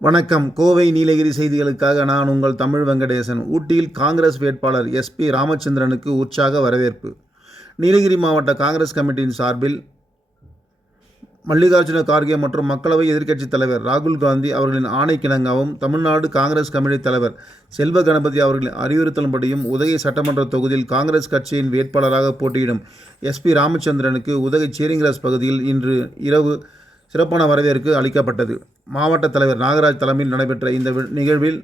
வணக்கம். கோவை நீலகிரி செய்திகளுக்காக நான் உங்கள் தமிழ் வெங்கடேசன். ஊட்டியில் காங்கிரஸ் வேட்பாளர் SP ராமச்சந்திரனுக்கு உற்சாக வரவேற்பு. நீலகிரி மாவட்ட காங்கிரஸ் கமிட்டியின் சார்பில் மல்லிகார்ஜுன கார்கே மற்றும் மக்களவை எதிர்க்கட்சித் தலைவர் ராகுல் காந்தி அவர்களின் ஆணைக்கிணங்கவும், தமிழ்நாடு காங்கிரஸ் கமிட்டி தலைவர் செல்வ கணபதி அவர்களின் அறிவுறுத்தலின்படியும் உதகை சட்டமன்ற தொகுதியில் காங்கிரஸ் கட்சியின் வேட்பாளராக போட்டியிடும் SP ராமச்சந்திரனுக்கு உதகை சேரிங்கிராஸ் பகுதியில் இன்று இரவு சிறப்பான வரவேற்பு அளிக்கப்பட்டது. மாவட்ட தலைவர் நாகராஜ் தலைமையில் நடைபெற்ற இந்த நிகழ்வில்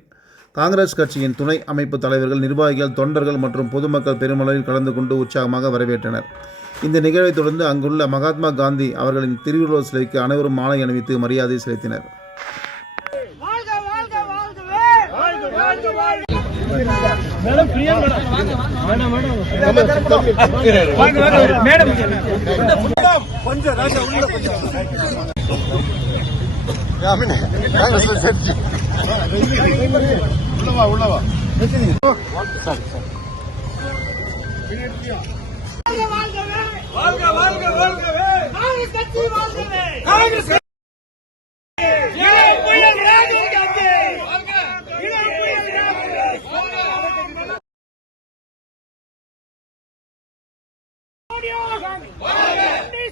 காங்கிரஸ் கட்சியின் துணை அமைப்பு தலைவர்கள், நிர்வாகிகள், தொண்டர்கள் மற்றும் பொதுமக்கள் பெருமளவில் கலந்து கொண்டு உற்சாகமாக வரவேற்றனர். இந்த நிகழ்வை தொடர்ந்து அங்குள்ள மகாத்மா காந்தி அவர்களின் திருவுருவ சிலைக்கு அனைவரும் மாலை அணிவித்து மரியாதை செலுத்தினர்.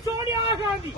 सोनिया गांधी